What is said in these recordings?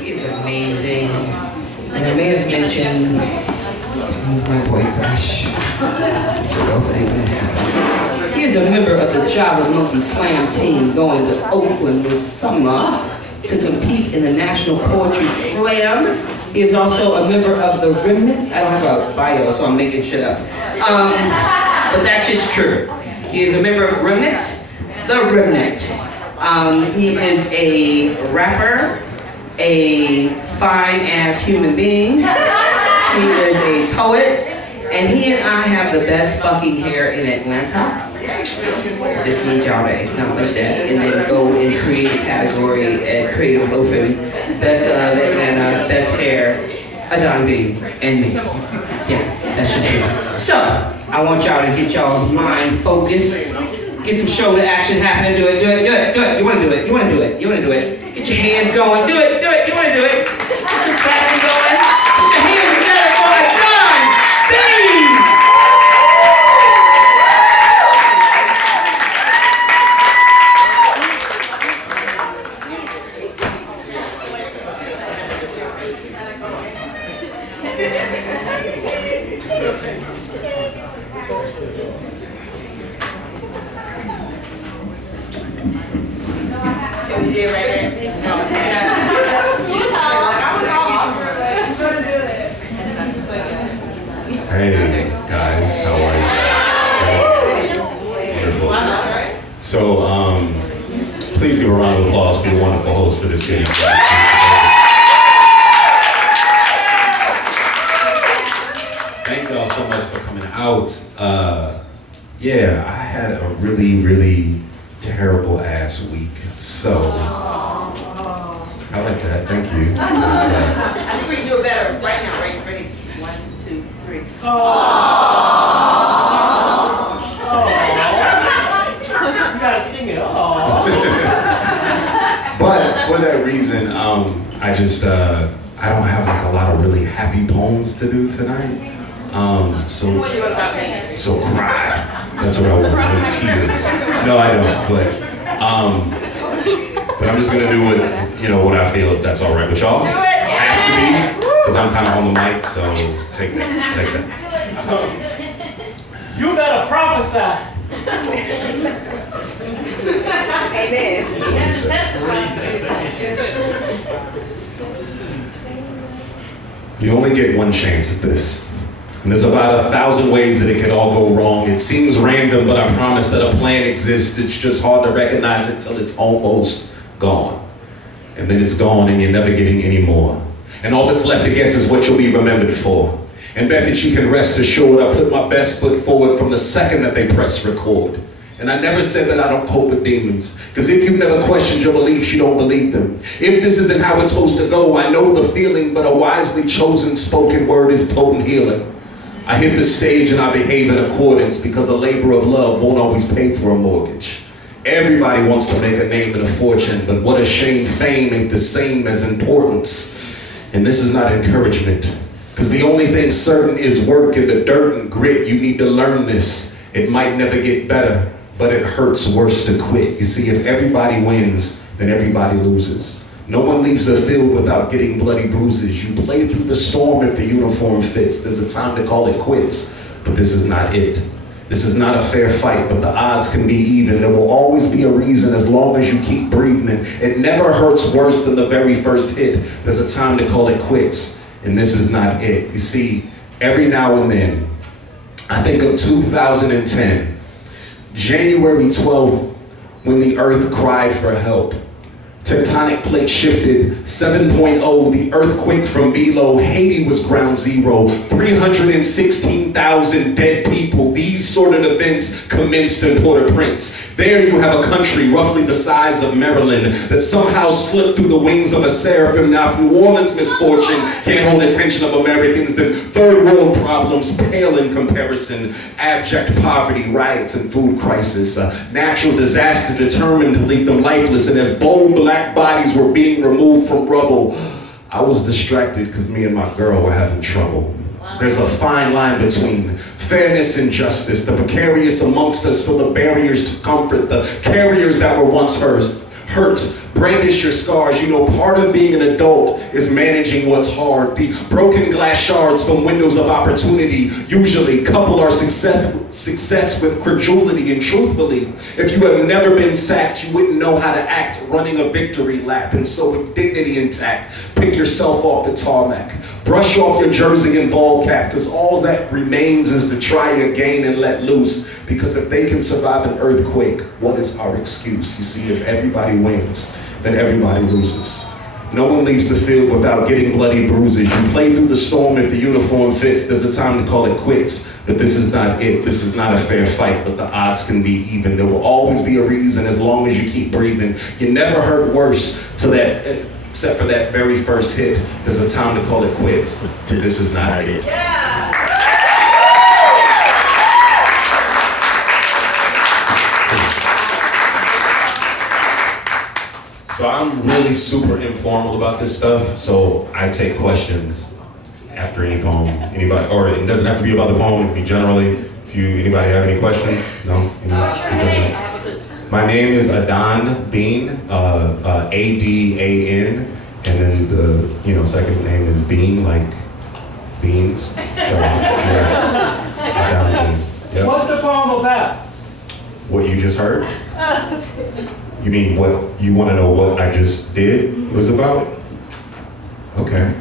He is amazing. And I may have mentioned, he's my boy crush. So don't think that happens. He is a member of the Java Monkey Slam team going to Oakland this summer to compete in the National Poetry Slam. He is also a member of the Remnant. I don't have a bio, so I'm making shit up. But that shit's true. He is a member of Remnant, the Remnant. He is a rapper, a fine-ass human being. He is a poet, and he and I have the best fucking hair in Atlanta. Just need y'all to acknowledge that, and then go and create a category at Creative Loafing, Best of Atlanta, Best Hair, ADAN Beam, and me. Yeah, that's just me. So, I want y'all to get y'all's mind focused. Get some shoulder action happening. Do it, do it, do it, do it. You want to do it, you want to do it, you want to do it. Get your hands going. Do it, do it, you want to do it. Get some clapping going. Put your hands together for ADAN Beam. Hey guys, how are you? Wonderful. So, please give a round of applause for the wonderful host for this game. Thank y'all so much for coming out. Yeah, I had a really terrible ass week. So, I like that. Thank you. I think we can do it better right now. Ready? 1, 2, 3. You gotta sing it. But for that reason, I just I don't have like a lot of really happy poems to do tonight. So cry. That's what I want. With tears. No, I don't. But I'm just gonna do what I feel, if that's all right with y'all. It has to be, because I'm kind of on the mic. So take that. You better prophesy. You only get one chance at this. And there's about 1,000 ways that it could all go wrong. It seems random, but I promise that a plan exists. It's just hard to recognize it till it's almost gone. And then it's gone and you're never getting any more. And all that's left to guess is what you'll be remembered for. And bet that you can rest assured I put my best foot forward from the second that they press record. And I never said that I don't cope with demons. Because if you've never questioned your beliefs, you don't believe them. If this isn't how it's supposed to go, I know the feeling, but a wisely chosen spoken word is potent healing. I hit the stage and I behave in accordance because a labor of love won't always pay for a mortgage. Everybody wants to make a name and a fortune, but what a shame fame ain't the same as importance. And this is not encouragement, because the only thing certain is work in the dirt and grit. You need to learn this. It might never get better, but it hurts worse to quit. You see, if everybody wins, then everybody loses. No one leaves the field without getting bloody bruises. You play through the storm if the uniform fits. There's a time to call it quits, but this is not it. This is not a fair fight, but the odds can be even. There will always be a reason as long as you keep breathing. It never hurts worse than the very first hit. There's a time to call it quits, and this is not it. You see, every now and then, I think of 2010, January 12th, when the earth cried for help. Tectonic plate shifted, 7.0, the earthquake from below. Haiti was ground zero, 316,000 dead people. These sort of events commenced in Port-au-Prince. There you have a country roughly the size of Maryland that somehow slipped through the wings of a seraphim. Now if New Orleans misfortune can't hold attention of Americans, then third world problems pale in comparison. Abject poverty, riots, and food crisis. A natural disaster determined to leave them lifeless, and as bold black bodies were being removed from rubble, I was distracted because me and my girl were having trouble. There's a fine line between fairness and justice. The precarious amongst us feel the barriers to comfort, the carriers that were once hurt Brandish your scars. You know, part of being an adult is managing what's hard. The broken glass shards from windows of opportunity usually couple our success with credulity. And truthfully, if you have never been sacked, you wouldn't know how to act running a victory lap. And so with dignity intact, pick yourself off the tarmac. Brush off your jersey and ball cap, because all that remains is to try again and let loose. Because if they can survive an earthquake, what is our excuse? You see, if everybody wins, then everybody loses. No one leaves the field without getting bloody bruises. You play through the storm if the uniform fits. There's a time to call it quits, but this is not it. This is not a fair fight, but the odds can be even. There will always be a reason as long as you keep breathing. You never hurt worse to that, except for that very first hit. There's a time to call it quits. This is not it. So I'm really super informal about this stuff, so I take questions after any poem. Anybody, or it doesn't have to be about the poem, it can be generally. If anybody have any questions? No? My name is ADAN Bean, A-D-A-N, and then the second name is Bean, like beans. So yeah, ADAN Bean. Yep. What's the poem about? What you just heard? You mean what you want to know what I just did was about? Okay.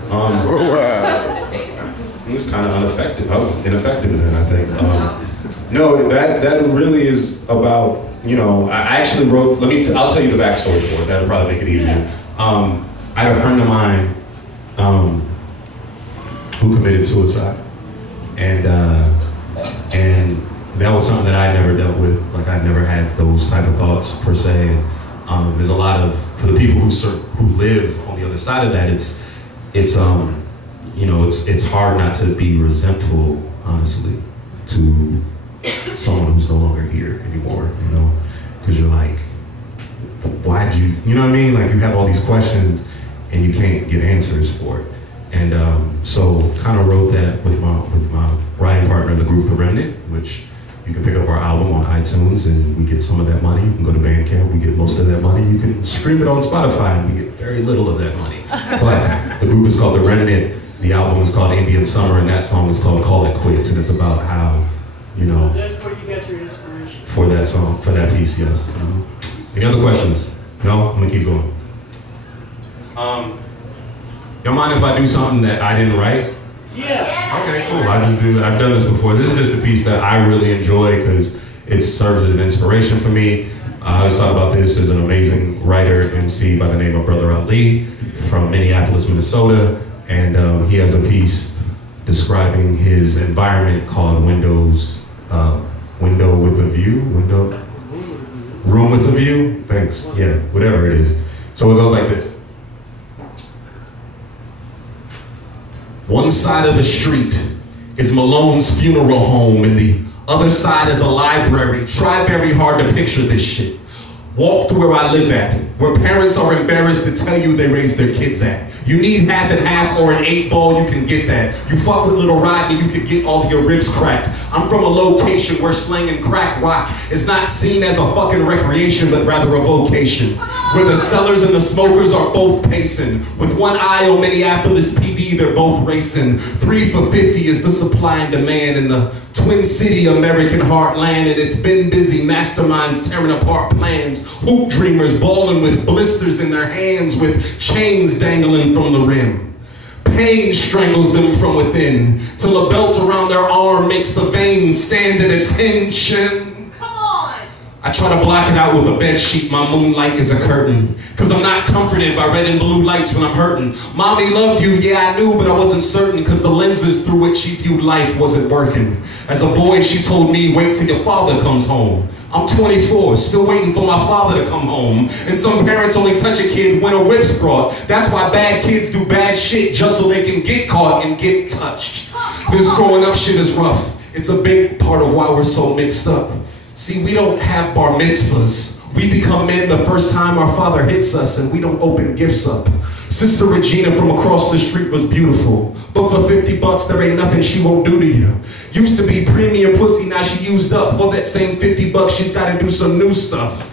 It was kind of ineffective. I was ineffective then, I think. No, that really is about, I actually wrote, I'll tell you the backstory for it. That'll probably make it easier. I had a friend of mine who committed suicide. And that was something that I never dealt with. Like, I never had those type of thoughts per se. There's a lot of, for the people who live on the other side of that, it's hard not to be resentful, honestly, to someone who's no longer here anymore, because you're like, why'd you know what I mean? Like, you have all these questions and you can't get answers for it. And so kind of wrote that with my writing partner in the group, The Remnant, which you can pick up our album on iTunes and we get some of that money. You can go to Bandcamp, we get most of that money. You can stream it on Spotify and we get very little of that money. But the group is called The Remnant. The album is called Indian Summer, and that song is called Call It Quits. And it's about how, That's where you get your inspiration. For that song, for that piece, yes. Mm-hmm. Any other questions? No? I'm gonna keep going. Y'all mind if I do something that I didn't write? Yeah. Okay, cool. I've done this before. This is just a piece that I really enjoy because it serves as an inspiration for me. I always thought about this as an amazing writer, MC by the name of Brother Ali from Minneapolis, Minnesota. And he has a piece describing his environment called Window with a View? Room with a View? Thanks. Yeah, whatever it is. So it goes like this. One side of the street is Malone's funeral home, and the other side is a library. Try very hard to picture this shit. Walk through where I live at, where parents are embarrassed to tell you they raised their kids at. You need half and half or an 8-ball, you can get that. You fuck with Little Rodney, you could get all your ribs cracked. I'm from a location where slanging crack rock is not seen as a fucking recreation, but rather a vocation. Where the sellers and the smokers are both pacing. With one eye on Minneapolis PD, they're both racing. 3 for $50 is the supply and demand in the Twin City American heartland, and it's been busy masterminds tearing apart plans. Hoop dreamers balling with blisters in their hands with chains dangling from the rim. Pain strangles them from within till a belt around their arm makes the veins stand at attention. I try to block it out with a bed sheet. My moonlight is a curtain. Cause I'm not comforted by red and blue lights when I'm hurting. Mommy loved you, yeah I knew, but I wasn't certain. Cause the lenses through which she viewed life wasn't working. As a boy she told me, wait till your father comes home. I'm 24, still waiting for my father to come home. And some parents only touch a kid when a whip's brought. That's why bad kids do bad shit just so they can get caught and get touched. This growing up shit is rough. It's a big part of why we're so mixed up. See, we don't have bar mitzvahs. We become men the first time our father hits us, and we don't open gifts up. Sister Regina from across the street was beautiful, but for $50 there ain't nothing she won't do to you. Used to be premium pussy, now she used up. For that same $50 she's gotta do some new stuff.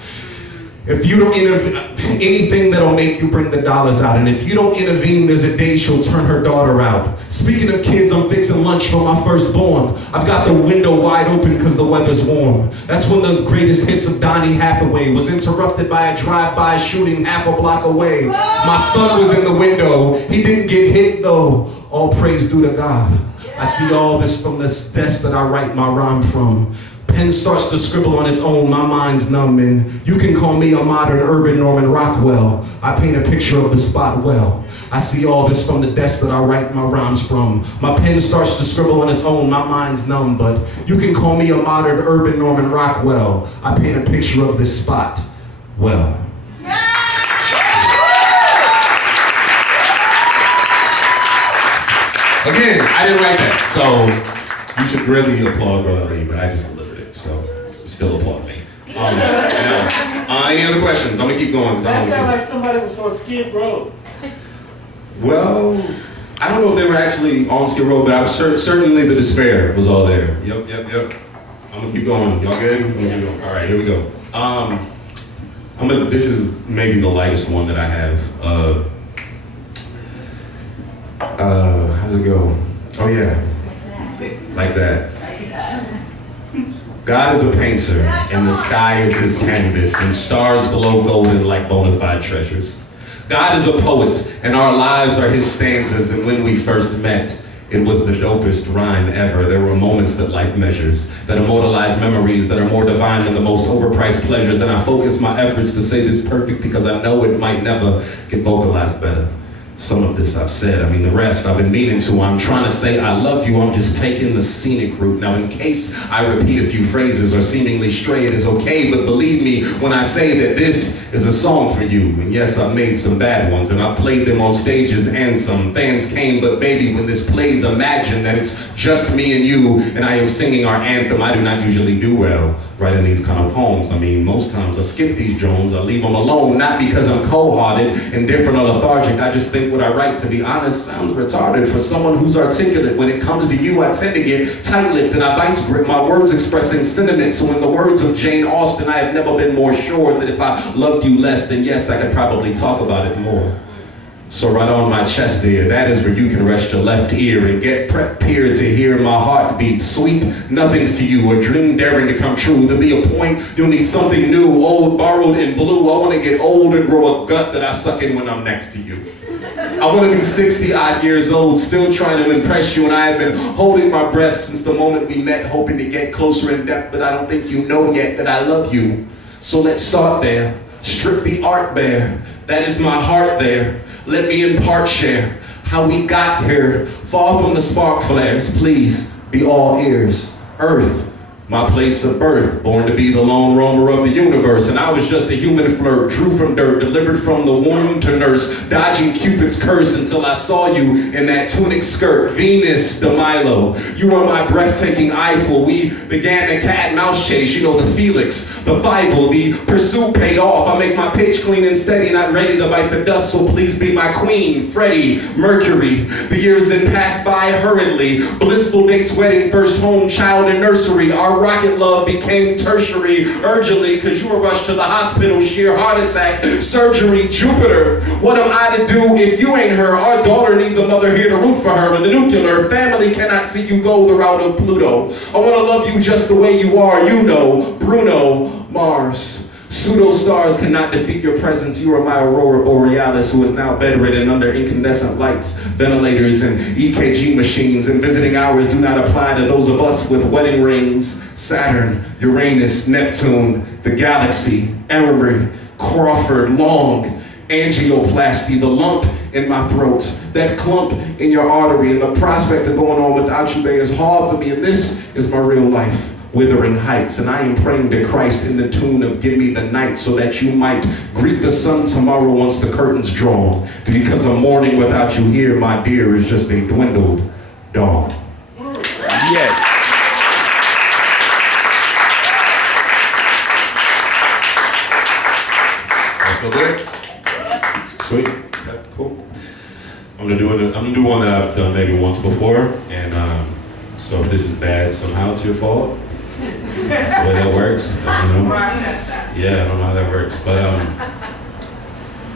If you don't intervene, anything that'll make you bring the dollars out. And if you don't intervene, there's a day she'll turn her daughter out. Speaking of kids, I'm fixing lunch for my firstborn. I've got the window wide open because the weather's warm. That's when the greatest hits of Donny Hathaway was interrupted by a drive-by shooting half a block away. My son was in the window. He didn't get hit though. All praise due to God. I see all this from this desk that I write my rhyme from. Pen starts to scribble on its own, my mind's numb, and you can call me a modern urban Norman Rockwell. I paint a picture of the spot well. I see all this from the desk that I write my rhymes from. My pen starts to scribble on its own, my mind's numb, but you can call me a modern urban Norman Rockwell. I paint a picture of this spot well. Again, I didn't write that, so you should really applaud Brother Lee, but I just delivered it, so still applaud me. Any other questions? I'm gonna keep going. That sounds like somebody was on Skid Row. Well, I don't know if they were actually on Skid Row, but I was certainly the despair was all there. Yep. I'm gonna keep going. Y'all good? I'm gonna keep going. All right, here we go. This is maybe the lightest one that I have. How does it go? Oh yeah, like that. God is a painter, and the sky is his canvas, and stars glow golden like bona fide treasures. God is a poet, and our lives are his stanzas, and when we first met, it was the dopest rhyme ever. There were moments that life measures, that immortalize memories that are more divine than the most overpriced pleasures, and I focus my efforts to say this perfect because I know it might never get vocalized better. Some of this I've said, the rest I've been meaning to. I'm trying to say I love you, I'm just taking the scenic route. Now in case I repeat a few phrases or seemingly stray, it is okay, but believe me when I say that this is a song for you. And yes, I've made some bad ones, and I've played them on stages, and some fans came, but baby, when this plays, imagine that it's just me and you, and I am singing our anthem. I do not usually do well writing these kind of poems. Most times I skip these drones, I leave them alone, not because I'm cold-hearted, indifferent, or lethargic. I just think what I write, to be honest, sounds retarded for someone who's articulate. When it comes to you, I tend to get tight-lipped and I vice grip my words expressing sentiments. So in the words of Jane Austen, I have never been more sure that if I loved you less, then yes, I could probably talk about it more. So right on my chest, dear, that is where you can rest your left ear and get prepared to hear my heartbeat. Sweet nothings to you, a dream daring to come true. There'll be a point you'll need something new, old, borrowed, and blue. I want to get old and grow a gut that I suck in when I'm next to you. I want to be 60-odd years old, still trying to impress you, and I have been holding my breath since the moment we met, hoping to get closer in depth, but I don't think you know yet that I love you. So let's start there, strip the art bare, that is my heart there. Let me in part share how we got here, far from the spark flares, please be all ears. Earth, my place of birth, born to be the lone roamer of the universe, and I was just a human flirt, drew from dirt, delivered from the womb to nurse, dodging Cupid's curse until I saw you in that tunic skirt. Venus de Milo, you were my breathtaking Eiffel. We began the cat and mouse chase, the Felix, the Bible, the pursuit paid off. I make my pitch clean and steady, not ready to bite the dust, so please be my queen. Freddie Mercury, the years then passed by hurriedly, blissful dates, wedding, first home, child, and nursery. Our rocket love became tertiary urgently, cause you were rushed to the hospital, sheer heart attack, surgery. Jupiter, what am I to do if you ain't her? Our daughter needs a mother here to root for her, and the nuclear family cannot see you go the route of Pluto. I want to love you just the way you are, Bruno Mars. Pseudo-stars cannot defeat your presence. You are my aurora borealis, who is now bedridden under incandescent lights, ventilators, and EKG machines, and visiting hours do not apply to those of us with wedding rings. Saturn, Uranus, Neptune, the galaxy, Emery, Crawford, Long, angioplasty, the lump in my throat, that clump in your artery, and the prospect of going on without you, babe, is hard for me, and this is my real life. Withering heights, and I am praying to Christ in the tune of Give Me the Night, so that you might greet the sun tomorrow once the curtain's drawn, because a morning without you here, my dear, is just a dwindled dawn. Yes. That's still good? Sweet. Okay, cool. I'm gonna do one that I've done maybe once before, and so if this is bad somehow, it's your fault. That's the way that works, you know? Yeah, I don't know how that works, but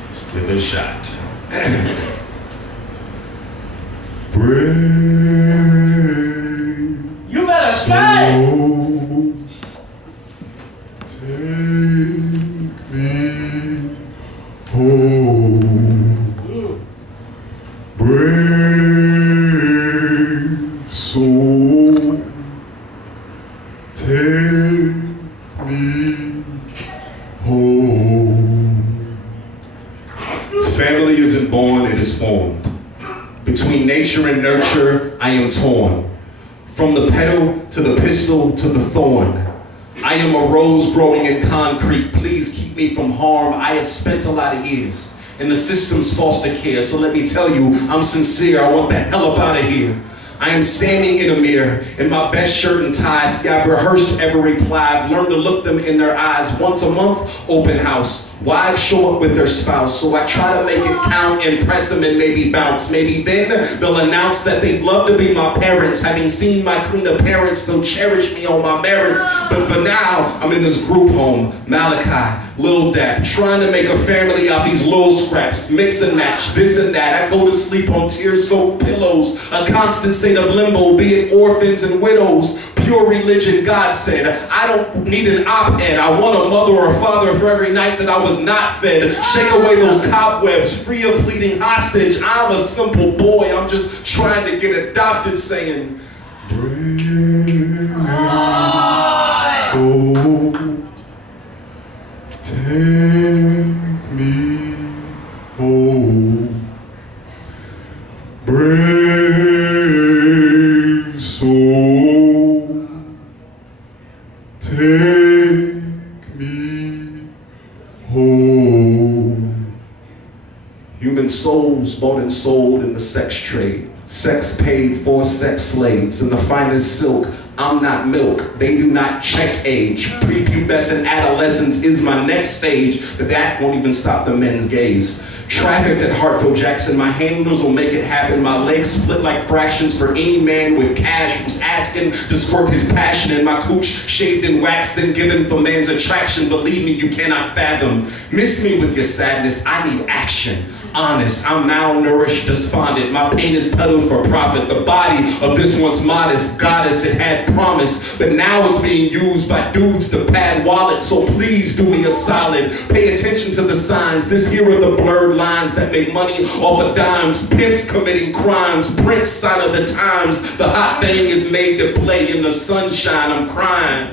let's give it a shot. Break. You better say. Take me home. Brave soul, take me home. Family isn't born, it is formed. Between nature and nurture, I am torn. From the petal to the pistil to the thorn. I am a rose growing in concrete. Please keep me from harm. I have spent a lot of years in the system's foster care. So let me tell you, I'm sincere. I want the hell up out of here. I am standing in a mirror in my best shirt and tie. See, I've rehearsed every reply. I've learned to look them in their eyes. Once a month, open house. Wives show up with their spouse. So I try to make it count, impress them, and maybe bounce. Maybe then they'll announce that they'd love to be my parents. Having seen my clean appearance, they'll cherish me on my merits. But for now, I'm in this group home. Malachi, Lil Dap, trying to make a family out of these little scraps. Mix and match, this and that. I go to sleep on tear-soaked pillows. A constant state of limbo, be it orphans and widows. Pure religion, God said. I don't need an op-ed. I want a mother or a father for every night that I was not fed. Shake away those cobwebs, free of pleading hostage. I'm a simple boy. I'm just trying to get adopted, saying, brave soul, take me home. Brave soul, take me home. Human souls bought and sold in the sex trade. Sex paid for sex slaves. In the finest silk, I'm not milk. They do not check age. Prepubescent adolescence is my next stage, but that won't even stop the men's gaze. Trafficked at Hartfield Jackson, my handlers will make it happen. My legs split like fractions for any man with cash who's asking to squirt his passion in my cooch, shaved and waxed and given for man's attraction. Believe me, you cannot fathom. Miss me with your sadness, I need action. Honest, I'm malnourished, despondent. My pain is peddled for profit. The body of this once modest goddess, it had promise, but now it's being used by dudes to pad wallets. So please do me a solid. Pay attention to the signs. This here are the blurred lines that make money off of dimes. Pimps committing crimes. Prince, sign of the times. The hot thing is made to play in the sunshine. I'm crying.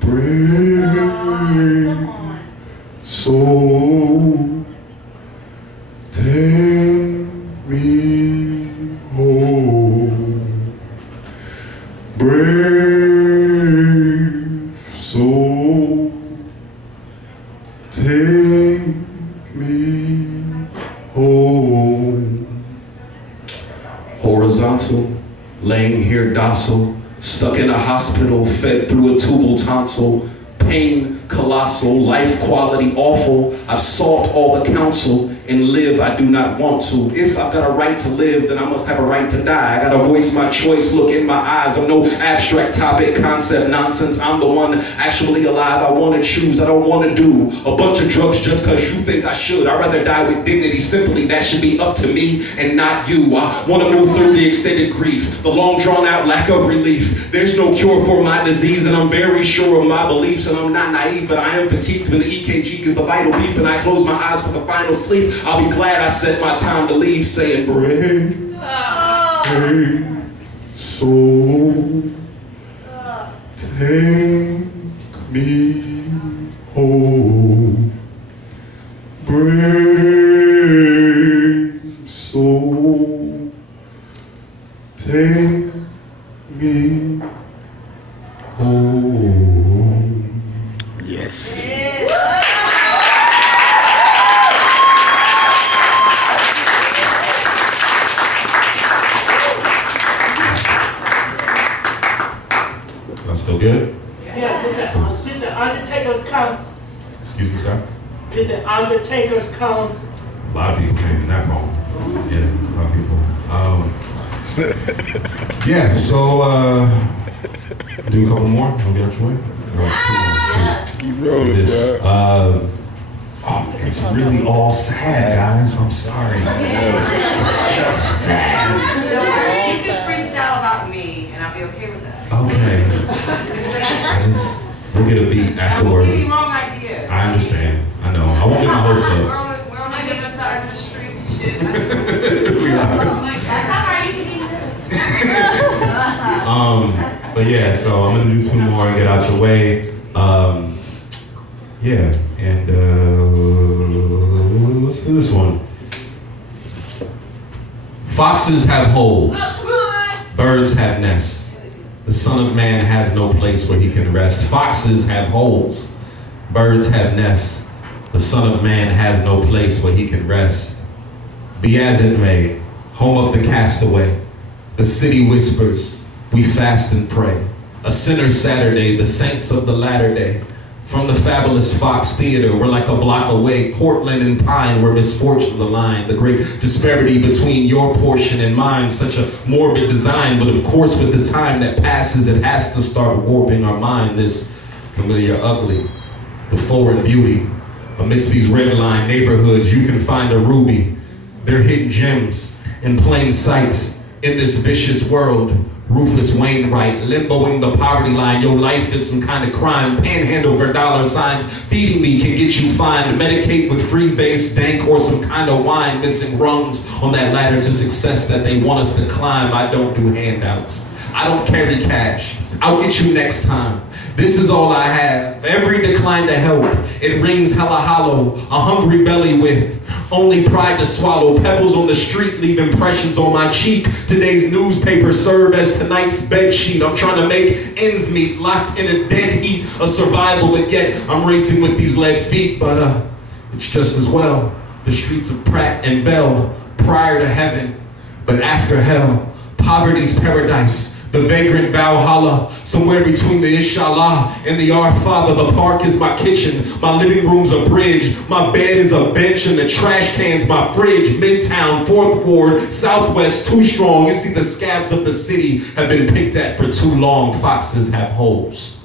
Brave soul, take me home. Brave soul, take me home. Horizontal, laying here docile, stuck in a hospital, fed through a tubal tonsil. Pain colossal, life quality awful. I've sought all the counsel and live I do not want to. If I've got a right to live, then I must have a right to die. I gotta voice my choice, look in my eyes. I'm no abstract topic, concept nonsense. I'm the one actually alive. I wanna choose, I don't wanna do a bunch of drugs just cause you think I should. I'd rather die with dignity, simply that should be up to me and not you. I wanna move through the extended grief, the long drawn out lack of relief. There's no cure for my disease and I'm very sure of my beliefs, and I'm not naive, but I am fatigued when the EKG gives the vital beep and I close my eyes for the final sleep. I'll be glad I set my time to leave, saying, brave soul, take me home. Brave soul, take me home. Yes. Still good? Yeah, did the Undertakers come? Excuse me, sir? Did the Undertakers come? A lot of people came in that poem. Yeah, a lot of people. Yeah, so Do a couple more. I'll get out your way. All right, 2 more. You rolling, This. bro. Oh, it's really all sad, guys. I'm sorry. It's just sad. You can freestyle about me, and I'll be okay with that. Okay. We'll get a beat afterwards. I won't give you wrong ideas. I understand. I know. I won't get my hopes up. We're on the different side of the street and shit. We are. That's not right, you can be this. But yeah, so I'm gonna do 2 more and get out your way. Yeah, and let's do this one. Foxes have holes, birds have nests. The Son of Man has no place where he can rest. Foxes have holes, birds have nests. The Son of Man has no place where he can rest. Be as it may, home of the castaway, the city whispers, we fast and pray. A sinner's Saturday, the saints of the latter day. From the fabulous Fox Theater, we're like a block away, Portland and Pine, where misfortunes align. The great disparity between your portion and mine, such a morbid design, but of course with the time that passes, it has to start warping our mind. This familiar ugly, the foreign beauty. Amidst these red line neighborhoods, you can find a ruby. They're hidden gems in plain sight in this vicious world. Rufus Wainwright, limboing the poverty line. Your life is some kind of crime. Panhandle for dollar signs. Feeding me can get you fined. Medicate with free base dank or some kind of wine. Missing rungs on that ladder to success that they want us to climb. I don't do handouts. I don't carry cash. I'll get you next time. This is all I have. Every decline to help. It rings hella hollow. A hungry belly with only pride to swallow. Pebbles on the street leave impressions on my cheek. Today's newspaper serve as tonight's bed sheet. I'm trying to make ends meet, locked in a dead heat of survival, but yet I'm racing with these lead feet. But it's just as well. The streets of Pratt and Bell, prior to heaven, but after hell. Poverty's paradise. The vagrant Valhalla, somewhere between the Inshallah and the Our Father. The park is my kitchen, my living room's a bridge, my bed is a bench, and the trash can's my fridge. Midtown, 4th Ward, Southwest, too strong. You see, the scabs of the city have been picked at for too long. Foxes have holes,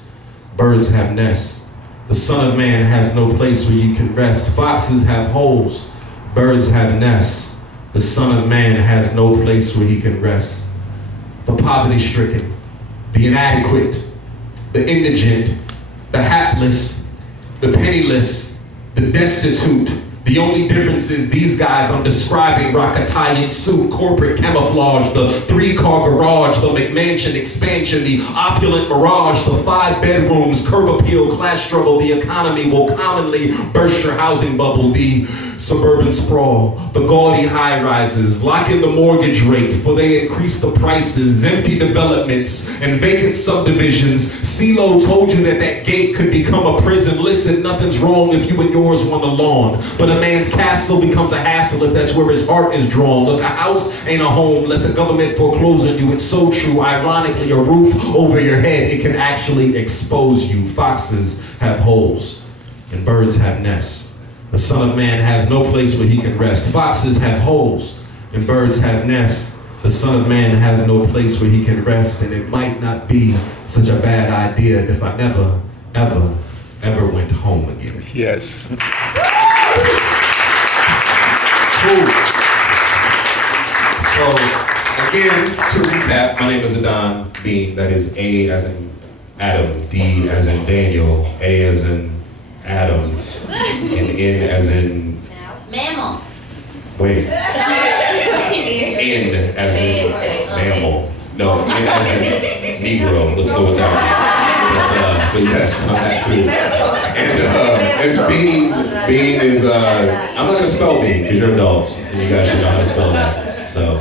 birds have nests. The Son of Man has no place where you can rest. Foxes have holes, birds have nests. The Son of Man has no place where he can rest. The poverty-stricken, the inadequate, the indigent, the hapless, the penniless, the destitute. The only difference is these guys I'm describing rock a tie-in suit, corporate camouflage, the 3-car garage, the McMansion expansion, the opulent mirage, the 5 bedrooms, curb appeal, class struggle. The economy will commonly burst your housing bubble. The suburban sprawl, the gaudy high-rises, lock in the mortgage rate for they increase the prices, empty developments and vacant subdivisions. CeeLo told you that that gate could become a prison. Listen, nothing's wrong if you and yours want a lawn, but a man's castle becomes a hassle if that's where his heart is drawn. Look, a house ain't a home. Let the government foreclose on you. It's so true. Ironically, a roof over your head, it can actually expose you. Foxes have holes and birds have nests. The Son of Man has no place where he can rest. Foxes have holes and birds have nests. The Son of Man has no place where he can rest, and it might not be such a bad idea if I never, ever, ever went home again. Yes. Cool. So, again, to recap, my name is ADAN Bean. That is A as in Adam, D as in Daniel, A as in Adam, and N as in mammal. Wait. N as in mammal. No, N as in Negro. Let's go with that. But yes, on that too. And Bean is, I'm not gonna spell Bean because you're adults and you guys should know how to spell that. So,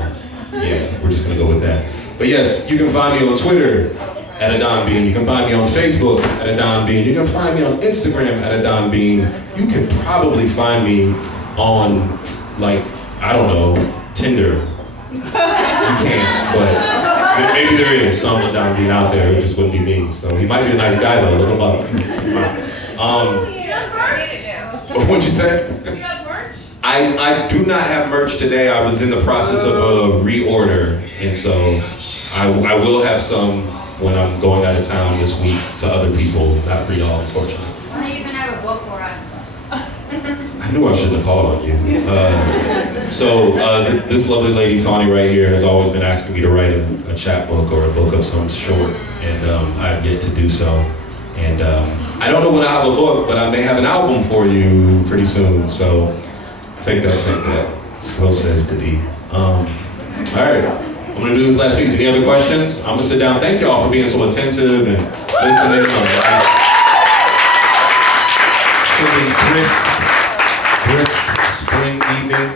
yeah, we're just gonna go with that. But yes, you can find me on Twitter at ADAN Bean. You can find me on Facebook at ADAN Bean. You can find me on Instagram at ADAN Bean. You can probably find me on, like, I don't know, Tinder. You can't, but maybe there is some ADAN Bean out there. It just wouldn't be me. So he might be a nice guy though. Look him up. What'd you say? You got merch? I do not have merch today. I was in the process of a reorder, and so I will have some when I'm going out of town this week to other people, not for y'all, unfortunately. When are you going to have a book for us? I knew I shouldn't have called on you. This lovely lady, Tawny, right here, has always been asking me to write a chapbook or a book of some sort, and I've yet to do so. And I don't know when I'll have a book, but I may have an album for you pretty soon, so take that. So says Diddy. All right, I'm gonna do this last piece. Any other questions? I'm gonna sit down. Thank y'all for being so attentive and listening. Brisk spring evening.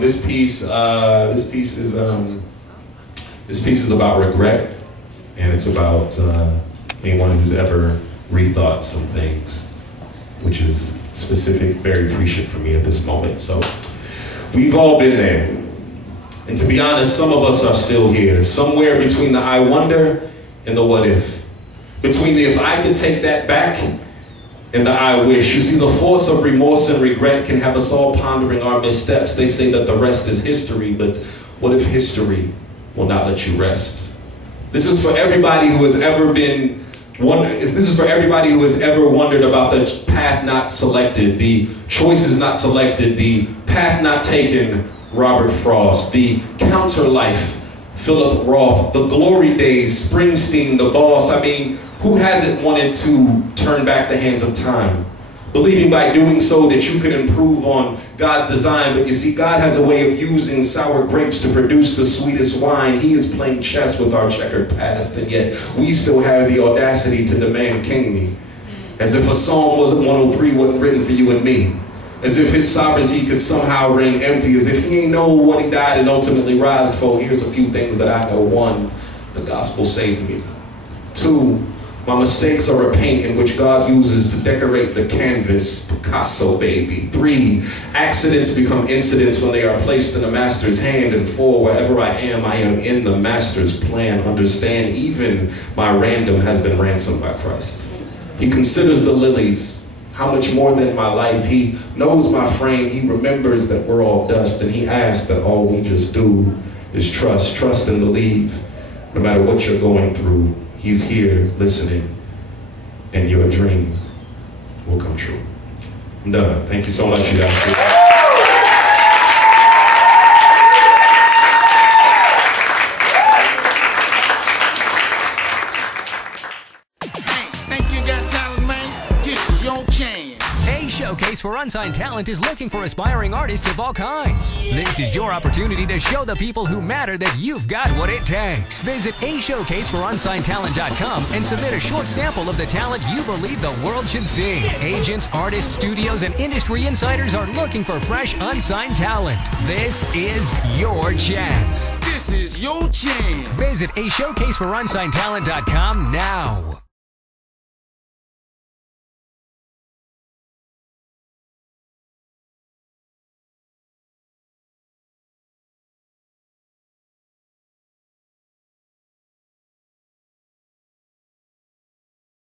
This piece is about regret, and it's about anyone who's ever rethought some things, which is specific, very prescient for me at this moment. So we've all been there, and to be honest, some of us are still here, somewhere between the I wonder and the what if, between the if I could take that back and the I wish. You see, the force of remorse and regret can have us all pondering our missteps. They say that the rest is history, but what if history will not let you rest? This is for everybody who has ever been this is for everybody who has ever wondered about the path not selected, the choices not selected, the path not taken, Robert Frost, the counter life, Philip Roth, the glory days, Springsteen, the boss. I mean, who hasn't wanted to turn back the hands of time, believing by doing so that you could improve on God's design? But you see, God has a way of using sour grapes to produce the sweetest wine. He is playing chess with our checkered past, and yet we still have the audacity to demand king me. As if a Psalm 103 wasn't written for you and me. As if his sovereignty could somehow reign empty. As if he ain't know what he died and ultimately rised for. Here's a few things that I know. 1, the gospel saved me. 2, my mistakes are a paint in which God uses to decorate the canvas, Picasso, baby. 3, accidents become incidents when they are placed in the master's hand. And 4, wherever I am in the master's plan. Understand, even my random has been ransomed by Christ. He considers the lilies, how much more than my life. He knows my frame. He remembers that we're all dust. And he asks that all we just do is trust and believe. No matter what you're going through, he's here listening, and your dream will come true. I'm done. Thank you so much, you guys. A Showcase for Unsigned Talent is looking for aspiring artists of all kinds. This is your opportunity to show the people who matter that you've got what it takes. Visit ashowcaseforunsignedtalent.com and submit a short sample of the talent you believe the world should see. Agents, artists, studios, and industry insiders are looking for fresh, unsigned talent. This is your chance. This is your chance. Visit ashowcaseforunsignedtalent.com now.